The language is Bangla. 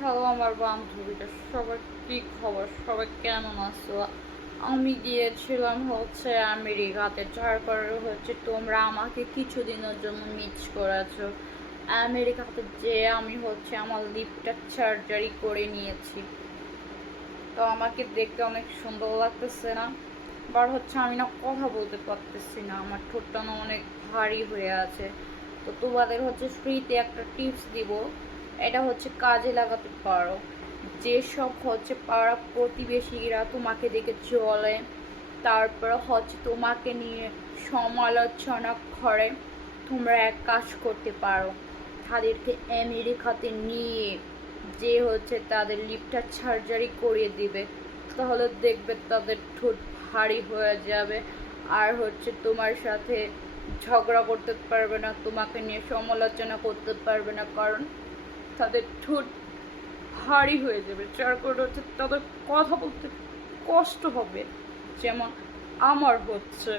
হ্যালো আমার বান্ধবীরা, সবার কি খবর? সবাই কেমন আছো? আমি গিয়েছিলাম আমেরিকাতে, যার কারণে তোমরা আমাকে কিছুদিনের জন্য মিস করেছো। আমেরিকাতে যে আমি আমার লিপটা সার্জারি করে নিয়েছি। তো আমাকে দেখতে অনেক সুন্দর লাগতেছে না? আমি না কথা বলতে পারতেছি না, আমার ঠোঁটটা না অনেক ভারী হয়ে আছে। তো তোমাদের ফ্রিতে একটা টিপস দিব, এটা কাজে লাগাতে পারো। যেসব পাড়া প্রতিবেশীরা তোমাকে দেখে চলে, তারপর তোমাকে নিয়ে সমালোচনা করে, তোমরা এক কাজ করতে পারো, তাদেরকে আমেরিকাতে নিয়ে যে তাদের লিপটা সার্জারি করিয়ে দিবে। তাহলে দেখবে তাদের ঠোঁট ভারী হয়ে যাবে, আর তোমার সাথে ঝগড়া করতে পারবে না, তোমাকে নিয়ে সমালোচনা করতে পারবে না, কারণ তাদের ঠোঁট ভারী হয়ে যাবে, যার কারণে তাদের কথা বলতে কষ্ট হবে, যেমন আমার হচ্ছে।